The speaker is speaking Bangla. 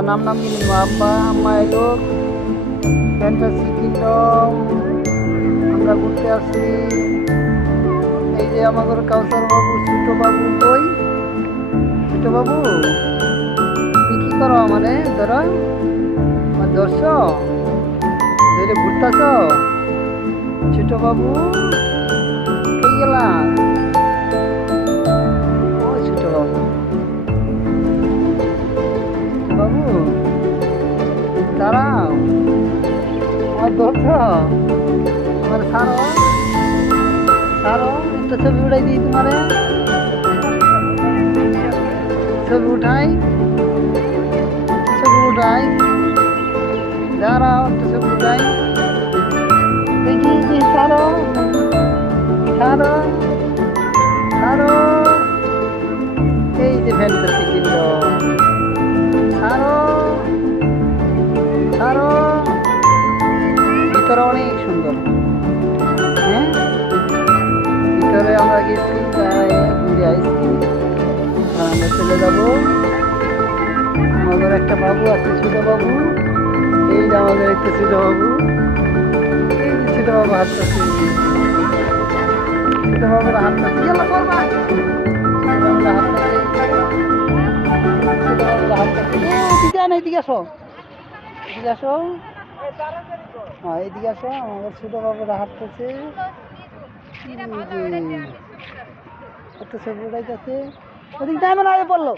নাম নাম মিনি আব্বা আম্মা এলো ফ্যান্টাসি কিংডম আমরা ঘুরতে আসছি। এই যে আমাদের কাউসার বাবু ছোট বাবু কই ছোট বাবু তুই কি করো মানে ধরো আমার ধরছ ধরে ঘুরতেছ ছোট বাবু কই গেলাম ও ছোট বাবু বাবু দাঁড়াও আমার ধরছ আমার ছাড়ো ছাড়ো একটা ছবি উঠাই দিই তোমারে ছবি উঠাই ছবি উঠাই দাঁড়াও একটা ছবি উঠাই দেখি ছাড়ো ছাড়ো ছাড়ো এই যে ফ্যান্টাসি কিংডম ছাড়ো ছাড়ো ভিতরে অনেক সুন্দর হ্যাঁ ভিতরে আমরা গেছি প্রায় ঘুরে আসছি আমরা চলে যাবো আমাদের একটা বাবু আছে ছোট বাবু এই যে আমাদের একটা ছোট বাবু এই যে ছোট বাবু হাঁটতেছে ছোট বাবুরা হাঁটতেছে গেলা করবা এদিকে আসো এদিকে আসো হ্যাঁ এদিকে আসো আমাদের ছোট বাবুরা হাঁটতেছে কত ছবি উঠাইতেছে ওদিক টাইমে না পড়লো